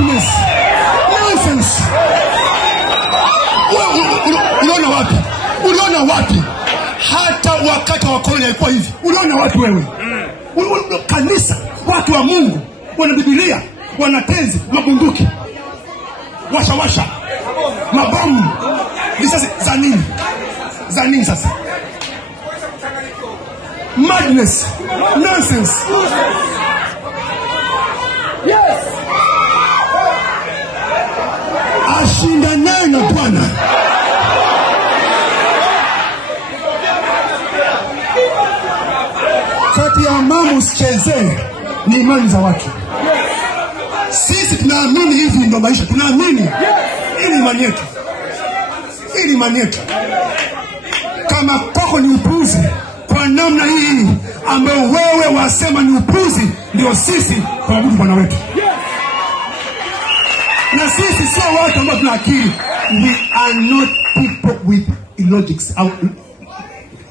Madness. Nonsense. Uliona wapi? Hata wakati wa koloni ilikuwa hivi. Uliona wapi wewe? Kanisa, watu wa Mungu, wana Biblia, wana tenzi, mabunduki, washa, mabomu. Risasi za nini sasa? Madness. Nonsense. Yes. Ashindane na Bwana. Kati ya mambo usichezee ni imani za watu. Sisi tunaamini hivi ndio maisha. Tunaamini. Ili imani yetu. Kama kwako ni upuzi kwa namna hii ambayo wewe wasema ni upuzi, ndio sisi tuabudu Bwana wetu. Na sisi sio watu ambao tuna akili. We are not people with illogics.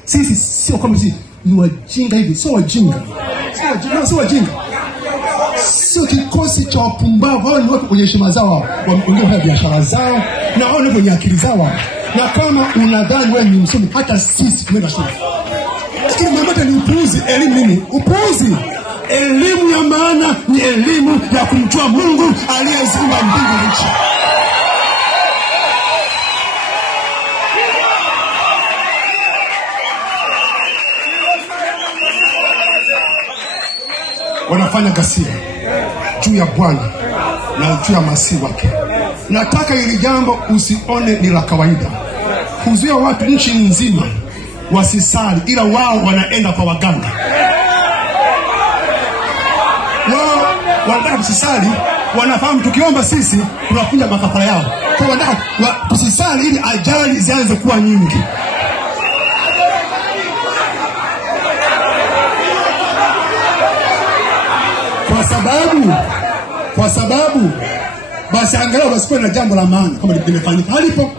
Sisi sio kama sisi ni wajinga hivi. Sio wajinga. Sio kikosi cha wapumbavu. Hao ni watu kwenye heshima zao, wanaongea biashara zao na wao ni kwenye akili zao. Na kama unadhani wewe ni msomi, hata sisi tumeenda shule. Lakini mambo ni upuuzi. Elimu nini? Upuuzi. Elimu ya maana ni elimu ya kumjua Mungu aliyeziumba mbingu na nchi. Wanafanya ghasia juu ya Bwana na juu ya Masihi wake. Nataka hili jambo usione ni la kawaida. Kuzuia watu nchi nzima wasisali, ila wao wanaenda kwa waganga. Wao wanataka kusisali, wanafahamu tukiomba sisi tunakunja makafara yao. Kwa wanataka tusisali ili ajali zianze kuwa nyingi. Kwa sababu basi angalau wasikuwe na jambo la maana kama limefanyika. Halipo.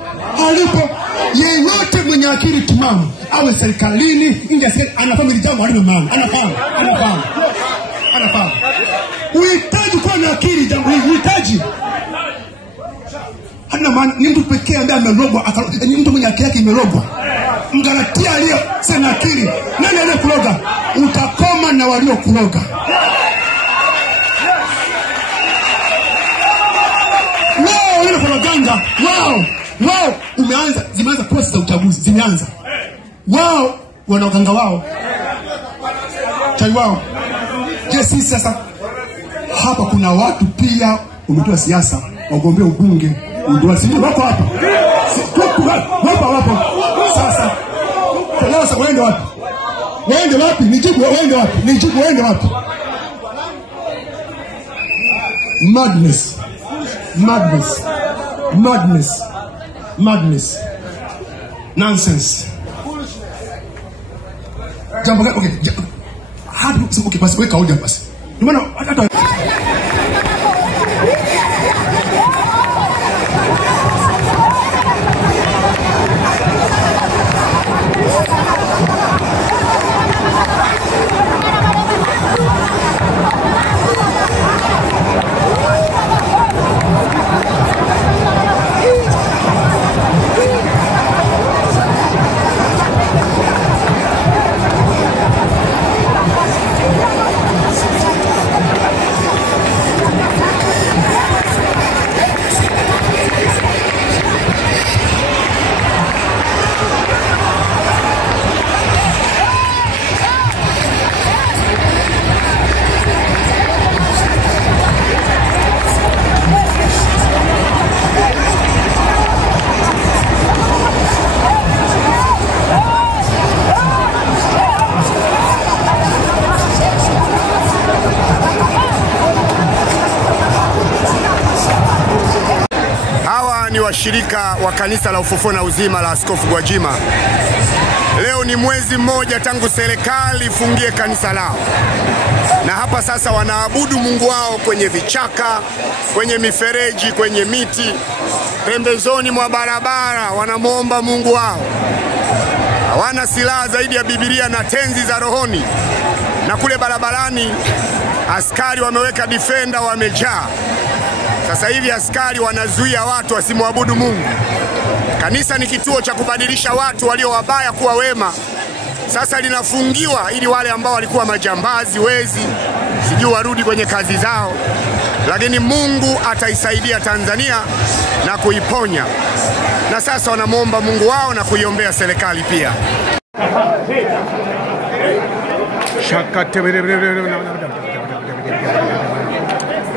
Yeyote mwenye akili timamu, awe serikalini, nje ya serikali, anafahamu jambo halina maana. Anafahamu. Uhitaji kuwa na akili jambo hili. Uhitaji. Hana maana ni mtu pekee ambaye amerogwa, ni mtu mwenye akili yake imerogwa. Mgalatia aliye sana akili. Nani aliyekuroga? Utakoma na waliokuroga. Wao propaganda. Wao zimeanza process za uchaguzi. Zimeanza. Wao wana uganga wao. Tai wao. Je, sisi sasa hapa kuna watu pia umetoa siasa, wagombea ubunge, udiwani wako hapa. Wapo. Sasa waende wapi? Nijibu waende wapi? Madness. Nonsense. Jambo gani? Okay, basi weka hoja basi. Ndio maana hata washirika wa kanisa la Ufufuo na Uzima la Askofu Gwajima. Leo ni mwezi mmoja tangu serikali ifungie kanisa lao. Na hapa sasa wanaabudu Mungu wao kwenye vichaka, kwenye mifereji, kwenye miti, pembezoni mwa barabara wanamuomba Mungu wao. Hawana silaha zaidi ya Biblia na tenzi za rohoni. Na kule barabarani askari wameweka defender wamejaa. Sasa hivi askari wanazuia watu wasimwabudu Mungu. Kanisa ni kituo cha kubadilisha watu walio wabaya kuwa wema. Sasa linafungiwa ili wale ambao walikuwa majambazi, wezi, sijui warudi kwenye kazi zao. Lakini Mungu ataisaidia Tanzania na kuiponya. Na sasa wanamuomba Mungu wao na kuiombea serikali pia.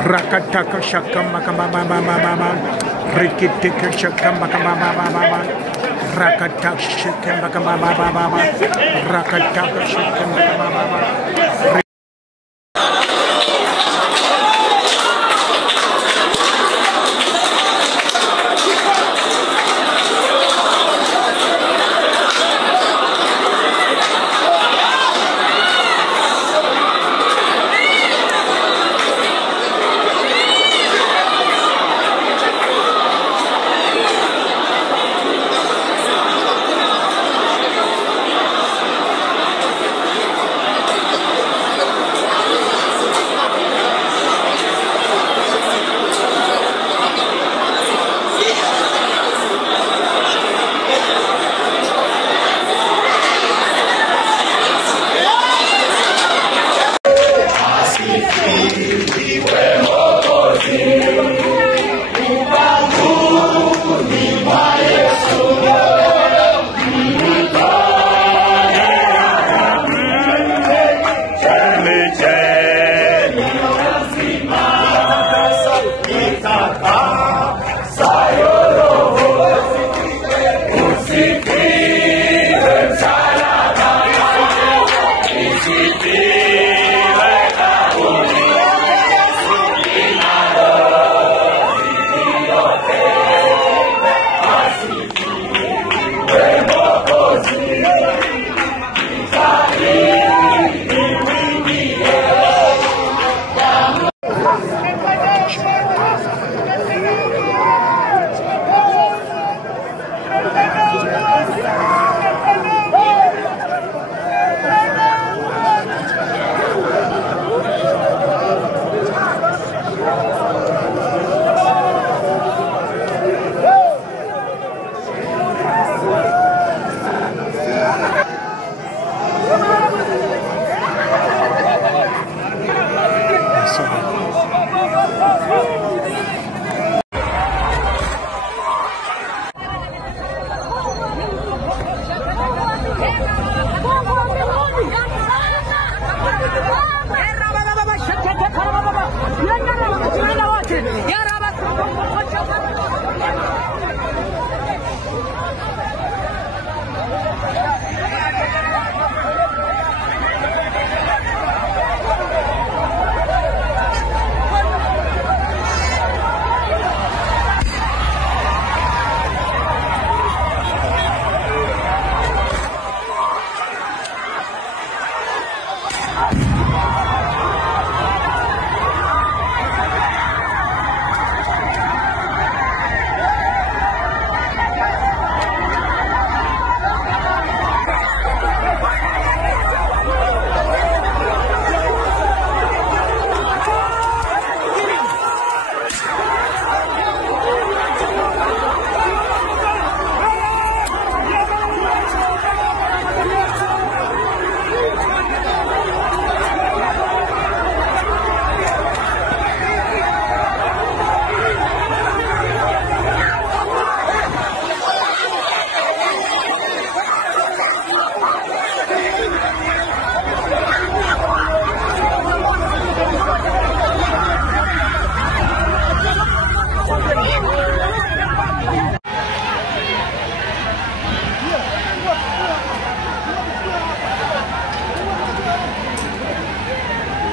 Rakataka shakamba kamba mama mama rikiteka shakamba kamba mama rakataka shakamba kamba mama rakataka shakamba kamba mama.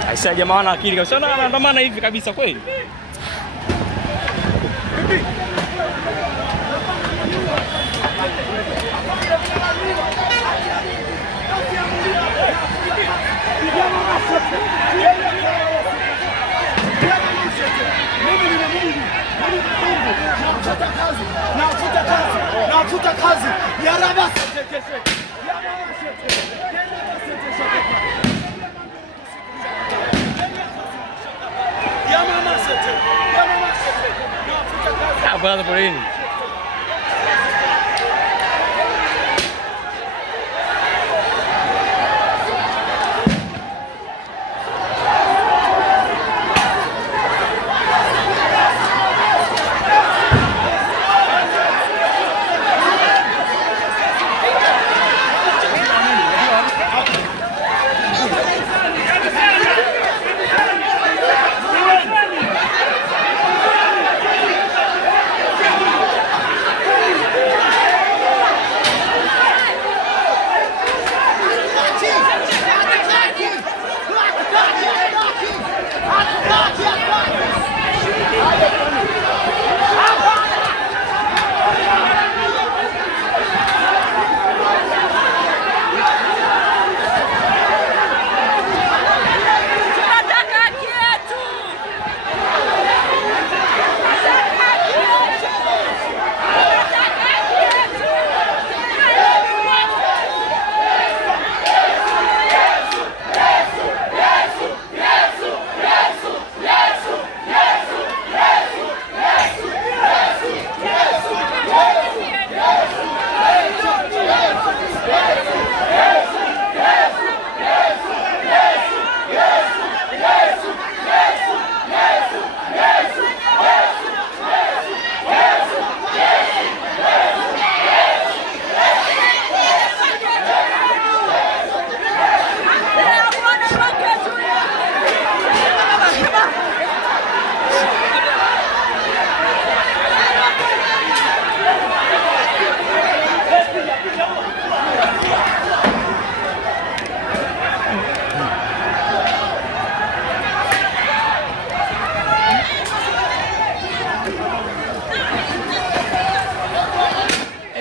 Aisha jamaa wana akili kabisa. Anaandamana hivi kabisa kweli. Nafuta kazi ya Rabas. Ya mama sete. Bwana poleni.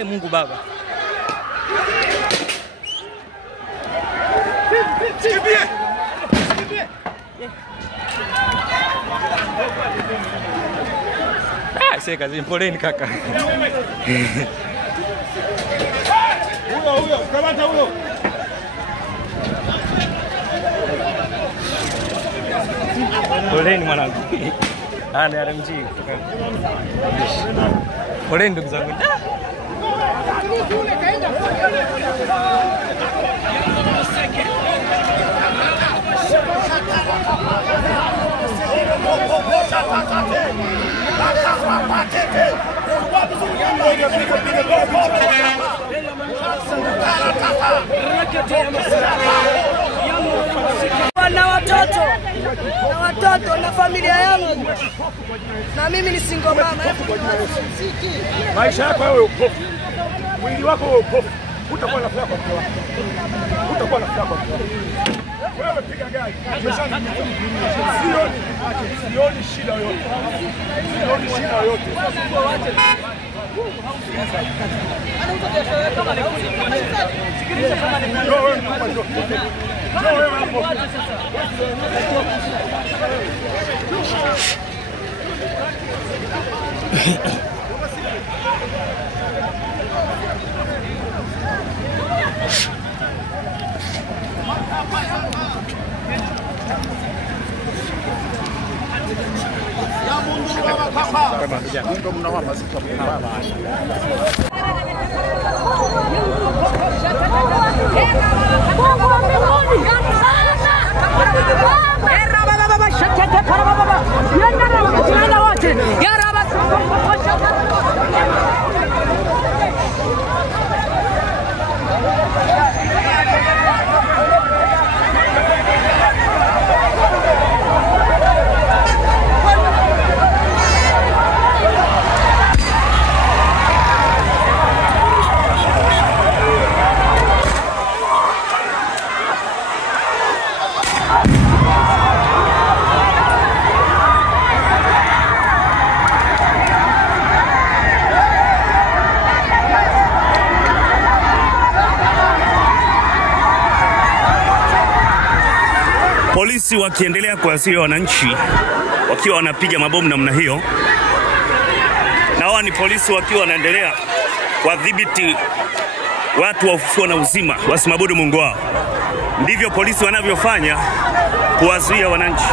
Mungu Baba. Kimbie! Sasa kazi poleni kaka. Huyo, kamata huyo. Poleni mwanangu. Ni RMG kutoka. Poleni ndugu zangu. Na watoto na familia yangu, na mimi ni single mama. Maisha yako wewe upofu, mwili wako wewe upofu, utakuwa na furaha kwa mke wako, utakuwa na furaha kwa mke wako. Wewe piga gari, sioni shida yoyote, sioni shida yoyote. Polisi wakiendelea kuwasihi wananchi wakiwa wanapiga mabomu namna hiyo, na wao ni polisi wakiwa wanaendelea kuwadhibiti watu wa Ufufuo na Uzima wasimwabudu Mungu wao. Ndivyo polisi wanavyofanya kuwazuia wananchi.